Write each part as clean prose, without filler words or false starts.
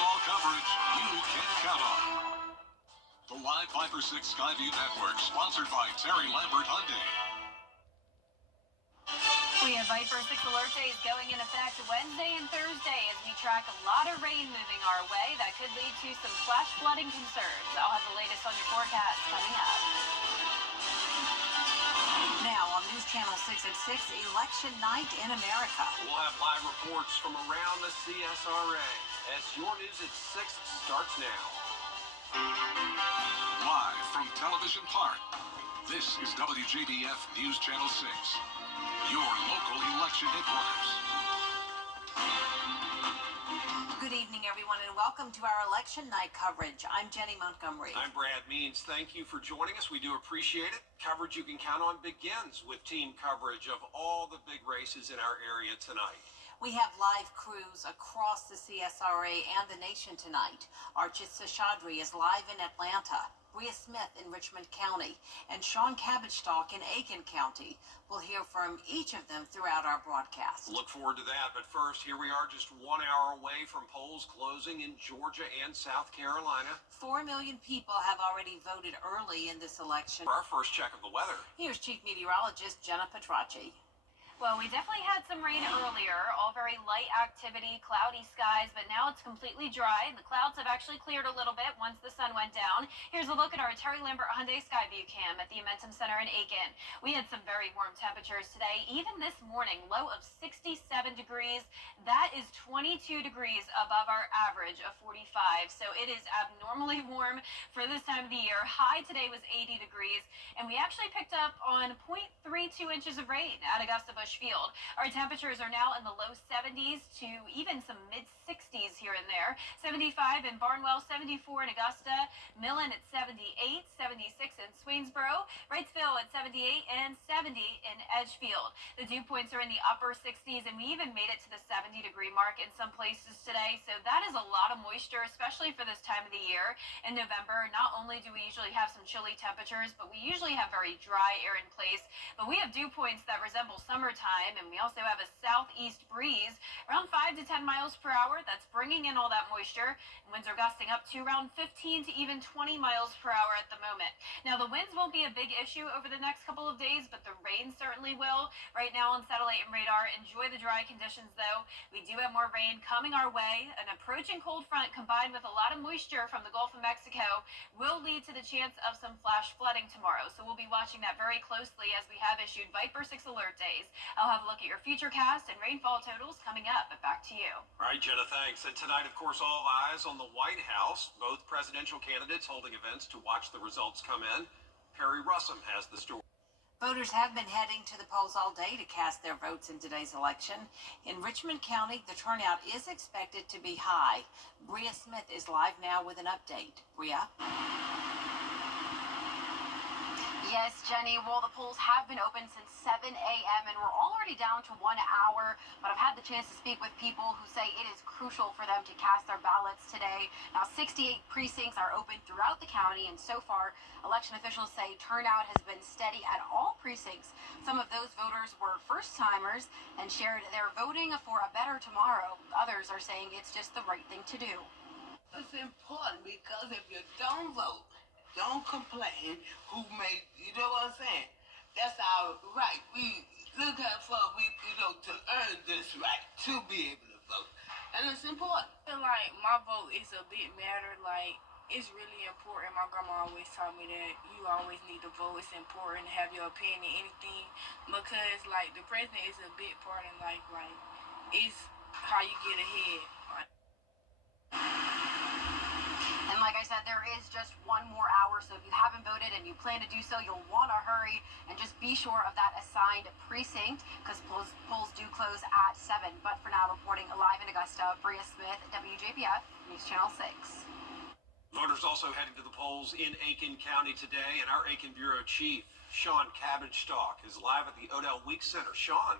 football coverage you can count on. The Live Viper 6 Skyview Network, sponsored by Terry Lambert Hyundai. We have Viper 6 alert days going in effect Wednesday and Thursday as we track a lot of rain moving our way that could lead to some flash flooding concerns. I'll have the latest on your forecast coming up. Now on News Channel 6 at 6, Election Night in America. We'll have live reports from around the CSRA as your News at 6 starts now. Live from Television Park, this is WJBF News Channel 6, your local election headquarters. Good evening, everyone, and welcome to our election night coverage. I'm Jenny Montgomery. I'm Brad Means. Thank you for joining us. We do appreciate it. Coverage you can count on begins with team coverage of all the big races in our area tonight. We have live crews across the CSRA and the nation tonight. Archie Seshadri is live in Atlanta, Bria Smith in Richmond County, and Sean Cabbage-Stalk in Aiken County. We'll hear from each of them throughout our broadcast. Look forward to that, but first, here we are just 1 hour away from polls closing in Georgia and South Carolina. 4 million people have already voted early in this election. For our first check of the weather, here's Chief Meteorologist Jenna Petracci. Well, we definitely had some rain earlier, all very light activity, cloudy skies, but now it's completely dry. The clouds have actually cleared a little bit once the sun went down. Here's a look at our Terry Lambert Hyundai Skyview cam at the Amentum Center in Aiken. We had some very warm temperatures today, even this morning, low of 67 degrees. That is 22 degrees above our average of 45, so it is abnormally warm for this time of the year. High today was 80 degrees, and we actually picked up on 0.32 inches of rain at Augusta Busch Field. Our temperatures are now in the low 70s to even some mid-60s here and there. 75 in Barnwell, 74 in Augusta, Millen at 78, 76 in Swainsboro, Wrightsville at 78, and 70 in Edgefield. The dew points are in the upper 60s, and we even made it to the 70-degree mark in some places today. So that is a lot of moisture, especially for this time of the year. In November, not only do we usually have some chilly temperatures, but we usually have very dry air in place. But we have dew points that resemble summertime, and we also have a southeast breeze around 5 to 10 miles per hour that's bringing in all that moisture, and winds are gusting up to around 15 to even 20 miles per hour at the moment. Now, the winds won't be a big issue over the next couple of days, but the rain certainly will. Right now on satellite and radar, enjoy the dry conditions, though. We do have more rain coming our way. An approaching cold front combined with a lot of moisture from the Gulf of Mexico will lead to the chance of some flash flooding tomorrow, so we'll be watching that very closely as we have issued Viper 6 alert days. I'll have a look at your futurecast and rainfall totals coming up, but back to you. All right, Jenna, thanks. And tonight, of course, all eyes on the White House. Both presidential candidates holding events to watch the results come in. Perry Russum has the story. Voters have been heading to the polls all day to cast their votes in today's election. In Richmond County, the turnout is expected to be high. Bria Smith is live now with an update. Bria? Yes, Jenny. Well, the polls have been open since 7 a.m. and we're already down to 1 hour, but I've had the chance to speak with people who say it is crucial for them to cast their ballots today. Now, 68 precincts are open throughout the county, and so far, election officials say turnout has been steady at all precincts. Some of those voters were first-timers and shared they're voting for a better tomorrow. Others are saying it's just the right thing to do. It's important because if you don't vote, don't complain who made, you know what I'm saying? That's our right. We look how far we, to earn this right, to be able to vote. And it's important. I feel like my vote is a big matter. Like, it's really important. My grandma always taught me that you always need to vote. It's important to have your opinion in anything because, like, the president is a big part in life. Like, it's how you get ahead. And like I said, there is just one more hour, so if you haven't voted and you plan to do so, you'll want to hurry and just be sure of that assigned precinct because polls do close at 7. But for now, reporting live in Augusta, Bria Smith, WJBF, News Channel 6. Voters also heading to the polls in Aiken County today, and our Aiken Bureau Chief, Sean Cabbage-Stalk, is live at the Odell Weeks Center. Sean.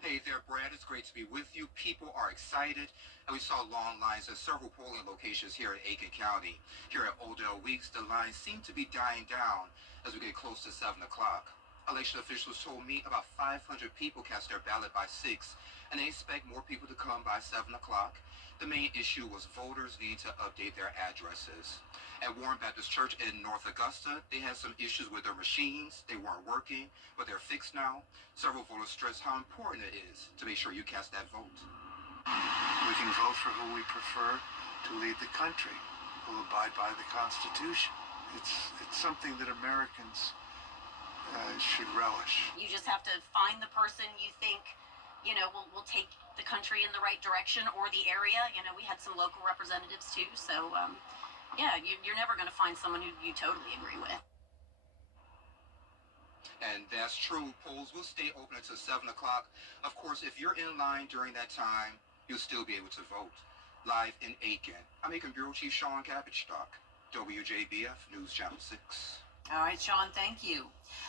Hey there, Brad. It's great to be with you. People are excited, and we saw long lines at several polling locations here in Aiken County. Here at Odell Weeks, the lines seem to be dying down as we get close to 7 o'clock. Election officials told me about 500 people cast their ballot by 6, and they expect more people to come by 7 o'clock. The main issue was voters need to update their addresses. At Warren Baptist Church in North Augusta, they had some issues with their machines. They weren't working, but they're fixed now. Several voters stressed how important it is to make sure you cast that vote. We can vote for who we prefer to lead the country, who will abide by the Constitution. It's something that Americans should relish. You just have to find the person you think, will take the country in the right direction or the area. We had some local representatives too, so you're never going to find someone who you totally agree with. And that's true. Polls will stay open until 7 o'clock. Of course, if you're in line during that time, you'll still be able to vote. Live in Aiken, I'm Aiken Bureau Chief Sean Cabbage-Stock, WJBF News Channel 6. All right, Sean, thank you.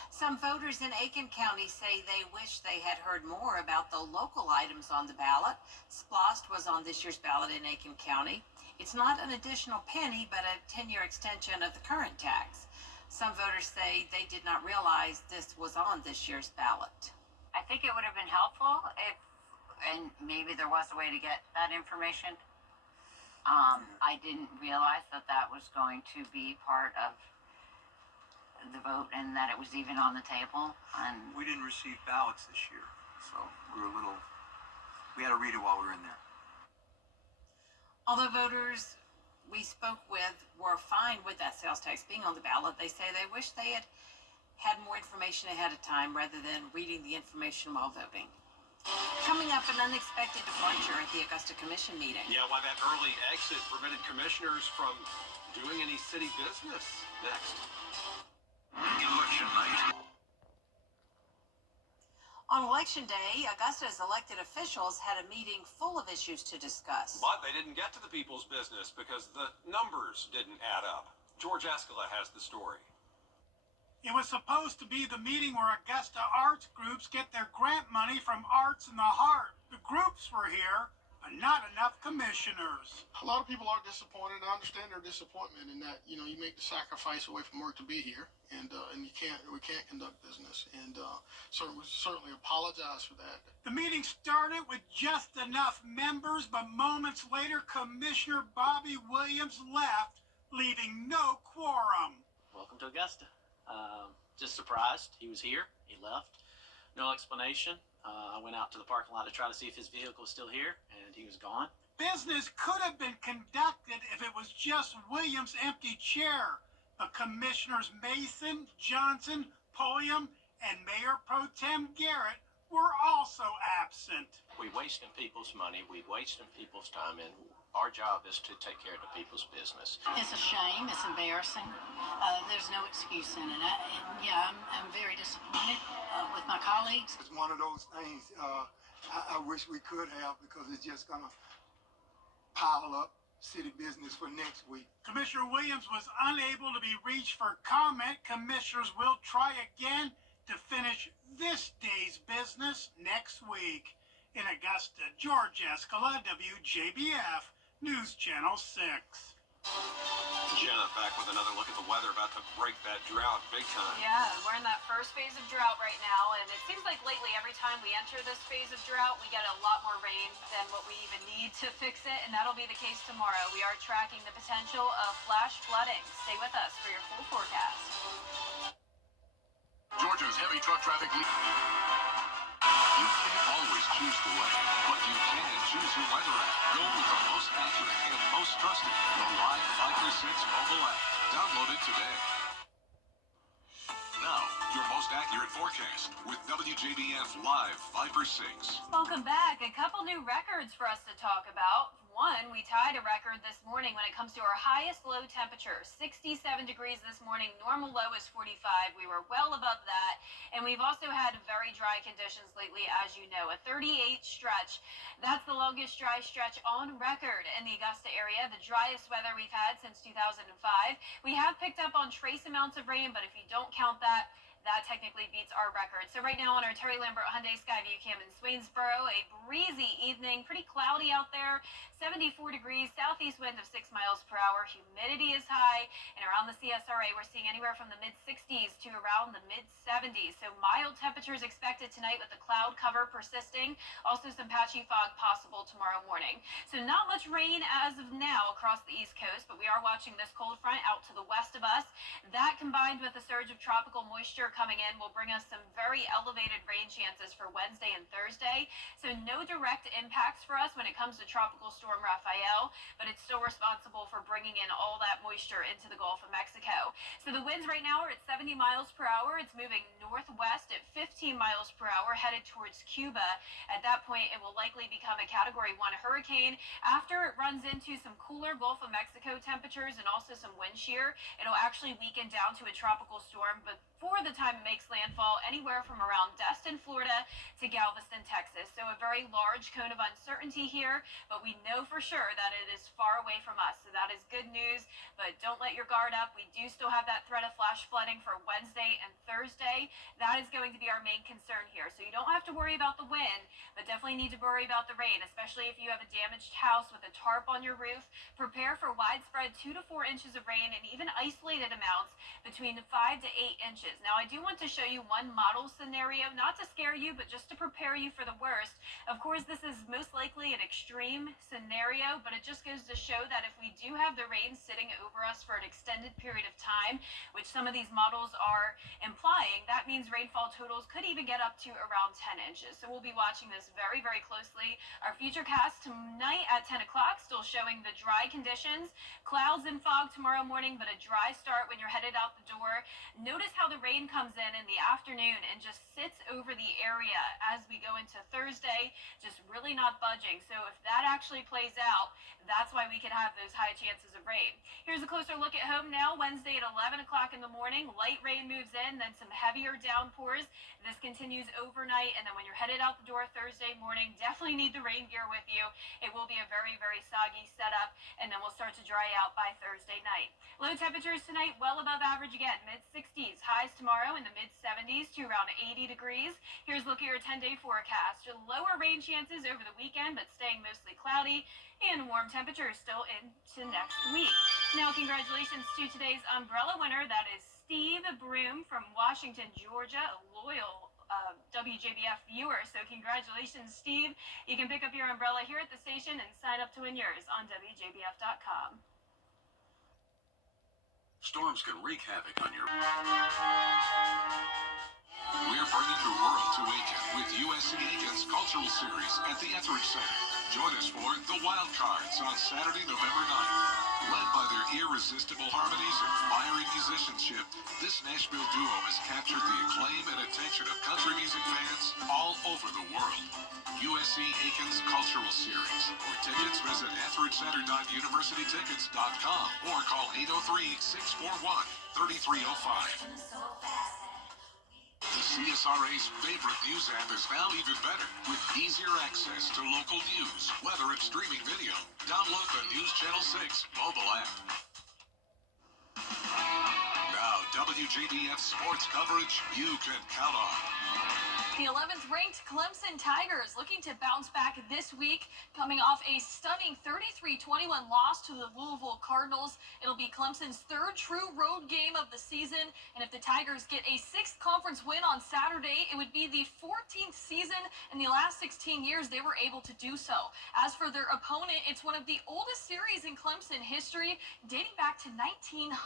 Some voters in Aiken County say they wish they had heard more about the local items on the ballot. Splost was on this year's ballot in Aiken County. It's not an additional penny, but a 10-year extension of the current tax. Some voters say they did not realize this was on this year's ballot. I think it would have been helpful and maybe there was a way to get that information. I didn't realize that was going to be part of the vote and that it was even on the table. And we didn't receive ballots this year, so we had to read it while we were in there. Although voters we spoke with were fine with that sales tax being on the ballot, they say they wish they had had more information ahead of time rather than reading the information while voting. Coming up, an unexpected departure at the Augusta Commission meeting. Yeah, why that early exit prevented commissioners from doing any city business. Next. Election night. On Election Day, Augusta's elected officials had a meeting full of issues to discuss. But they didn't get to the people's business because the numbers didn't add up. George Escala has the story. It was supposed to be the meeting where Augusta arts groups get their grant money from Arts in the Heart. The groups were here, but not enough commissioners. A lot of people are disappointed. I understand their disappointment in that, you make the sacrifice away from work to be here, and we can't conduct business, and we certainly apologize for that. The meeting started with just enough members, but moments later, Commissioner Bobby Williams left, leaving no quorum. Welcome to Augusta. Just surprised. He was here. He left. No explanation. I went out to the parking lot to try to see if his vehicle was still here, and he was gone. Business could have been conducted if it was just Williams' empty chair. But Commissioners Mason, Johnson, Pulliam, and Mayor Pro Tem Garrett were also absent. We wasting people's money. We wasting people's time, and our job is to take care of the people's business. It's a shame. It's embarrassing. There's no excuse in it. I'm very disappointed with my colleagues. It's one of those things I wish we could have because it's just going to pile up city business for next week. Commissioner Williams was unable to be reached for comment. Commissioners will try again to finish this day's business next week. In Augusta, George Escala, WJBF News Channel 6. Jenna back with another look at the weather, about to break that drought big time. Yeah, we're in that first phase of drought right now, and it seems like lately every time we enter this phase of drought, we get a lot more rain than what we even need to fix it, and that'll be the case tomorrow. We are tracking the potential of flash flooding. Stay with us for your full forecast. Georgia's heavy truck traffic. You can't always choose the weather, but you can choose your weather app. Go with the most accurate and most trusted, the Live 536 mobile app. Download it today. Now, your most accurate forecast with WJBF Live 536. Welcome back. A couple new records for us to talk about. One, we tied a record this morning when it comes to our highest low temperature, 67 degrees this morning. Normal low is 45. We were well above that. And we've also had very dry conditions lately, as you know. A 38 stretch. That's the longest dry stretch on record in the Augusta area, the driest weather we've had since 2005. We have picked up on trace amounts of rain, but if you don't count that, That technically beats our record. So right now on our Terry Lambert Hyundai Skyview Cam in Swainsboro, a breezy evening, pretty cloudy out there, 74 degrees, southeast wind of 6 miles per hour, humidity is high, and around the CSRA we're seeing anywhere from the mid-60s to around the mid-70s. So mild temperatures expected tonight with the cloud cover persisting, also some patchy fog possible tomorrow morning. So not much rain as of now across the East Coast, but we are watching this cold front out to the west of us. That combined with a surge of tropical moisture coming in will bring us some very elevated rain chances for Wednesday and Thursday. So no direct impacts for us when it comes to Tropical Storm Rafael, but it's still responsible for bringing in all that moisture into the Gulf of Mexico. So the winds right now are at 70 miles per hour. It's moving northwest at 15 miles per hour, headed towards Cuba. At that point, it will likely become a Category 1 hurricane. After it runs into some cooler Gulf of Mexico temperatures and also some wind shear, it'll actually weaken down to a tropical storm, but for the time it makes landfall, anywhere from around Destin, Florida to Galveston, Texas. So a very large cone of uncertainty here, but we know for sure that it is far away from us. So that is good news, but don't let your guard up. We do still have that threat of flash flooding for Wednesday and Thursday. That is going to be our main concern here. So you don't have to worry about the wind, but definitely need to worry about the rain, especially if you have a damaged house with a tarp on your roof. Prepare for widespread 2 to 4 inches of rain and even isolated amounts between 5 to 8 inches. Now, I do want to show you one model scenario, not to scare you, but just to prepare you for the worst. Of course, this is most likely an extreme scenario, but it just goes to show that if we do have the rain sitting over us for an extended period of time, which some of these models are implying, that means rainfall totals could even get up to around 10 inches. So we'll be watching this very, very closely. Our future cast tonight at 10 o'clock still showing the dry conditions, clouds and fog tomorrow morning, but a dry start when you're headed out the door. Notice how the rain comes in the afternoon and just sits over the area as we go into Thursday, just really not budging. So if that actually plays out, that's why we can have those high chances of rain. Here's a closer look at home now. Wednesday at 11 o'clock in the morning, light rain moves in, then some heavier downpours. This continues overnight, and then when you're headed out the door Thursday morning, definitely need the rain gear with you. It will be a very, very soggy setup, and then we'll start to dry out by Thursday night. Low temperatures tonight, well above average again, mid-60s. Highs tomorrow in the mid-70s to around 80 degrees. Here's a look at your 10-day forecast. Lower rain chances over the weekend, but staying mostly cloudy, and warm temperatures still into next week. Now, congratulations to today's umbrella winner. That is Steve Broom from Washington, Georgia, a loyal WJBF viewer. So congratulations, Steve. You can pick up your umbrella here at the station and sign up to win yours on WJBF.com. Storms can wreak havoc on your... We're bringing the world to Aiken with USC Aiken's Cultural Series at the Etheridge Center. Join us for The Wild Cards on Saturday, November 9th. Led by their irresistible harmonies and fiery musicianship, this Nashville duo has captured the acclaim and attention of country music fans all over the world. USC Aiken's Cultural Series. For tickets, visit EtheridgeCenter.universitytickets.com or call 803-641-3305. The CSRA's favorite news app is now even better with easier access to local news, weather, and streaming video. Download the News Channel 6 mobile app. Now, WJBF sports coverage you can count on. The 11th ranked Clemson Tigers looking to bounce back this week, coming off a stunning 33-21 loss to the Louisville Cardinals. It'll be Clemson's third true road game of the season, and if the Tigers get a sixth conference win on Saturday, it would be the 14th season in the last 16 years they were able to do so. As for their opponent, it's one of the oldest series in Clemson history, dating back to 1900.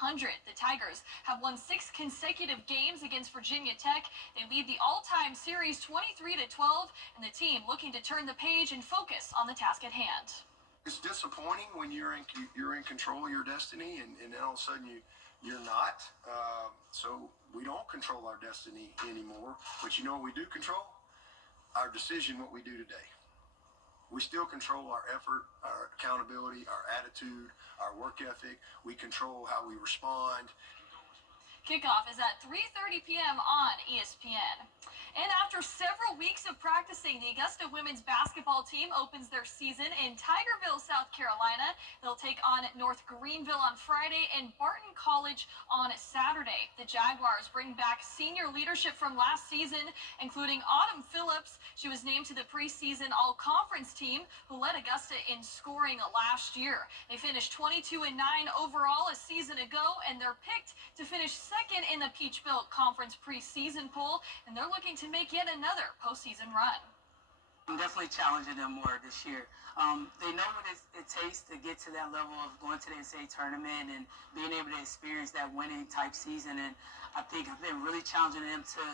The Tigers have won 6 consecutive games against Virginia Tech. They lead the all-time series 23-12, and the team looking to turn the page and focus on the task at hand. It's disappointing when you're in control of your destiny, and then all of a sudden you're not. So we don't control our destiny anymore. But you know what we do control? Our decision, what we do today. We still control our effort, our accountability, our attitude, our work ethic. We control how we respond. Kickoff is at 3:30 p.m. on ESPN. And after several weeks of practicing, the Augusta women's basketball team opens their season in Tigerville, South Carolina. They'll take on North Greenville on Friday and Barton College on Saturday. The Jaguars bring back senior leadership from last season, including Autumn Phillips. She was named to the preseason all-conference team, who led Augusta in scoring last year. They finished 22-9 overall a season ago, and they're picked to finish second in the Peach Belt Conference preseason poll, and they're looking to make yet another postseason run. I'm definitely challenging them more this year. They know what it takes to get to that level of going to the NCAA tournament and being able to experience that winning type season. And I think I've been really challenging them to,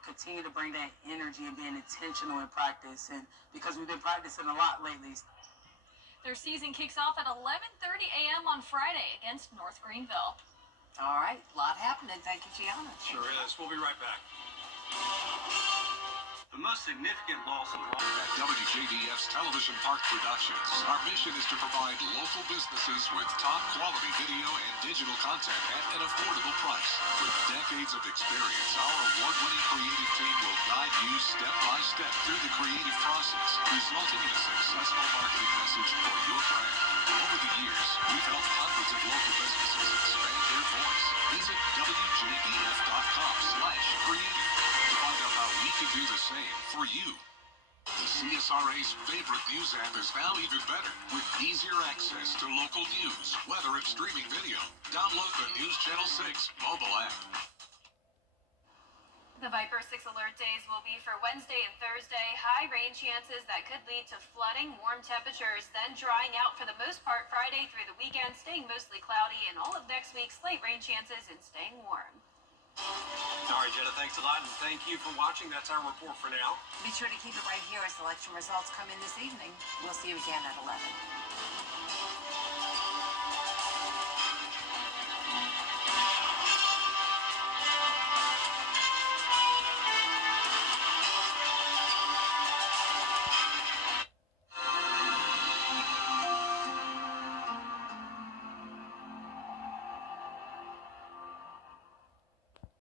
continue to bring that energy and being intentional in practice. And because we've been practicing a lot lately. Their season kicks off at 11:30 a.m. on Friday against North Greenville. All right, a lot happening. Thank you, Gianna. Sure is. We'll be right back. The most significant loss of life. At WJBF's Television Park Productions, our mission is to provide local businesses with top quality video and digital content at an affordable price. With decades of experience, our award-winning creative team will guide you step by step through the creative process, resulting in a successful marketing message for your brand. Over the years, we've helped hundreds of local businesses expand their voice. Visit WJBF.com/creative to find out how we can do the same for you. The CSRA's favorite news app is now even better with easier access to local news, weather, and streaming video. Download the News Channel 6 mobile app. The Viper 6 alert days will be for Wednesday and Thursday. High rain chances that could lead to flooding, warm temperatures, then drying out for the most part Friday through the weekend, staying mostly cloudy, and all of next week, slight rain chances and staying warm. All right, Jenna, thanks a lot, and thank you for watching. That's our report for now. Be sure to keep it right here as election results come in this evening. We'll see you again at 11.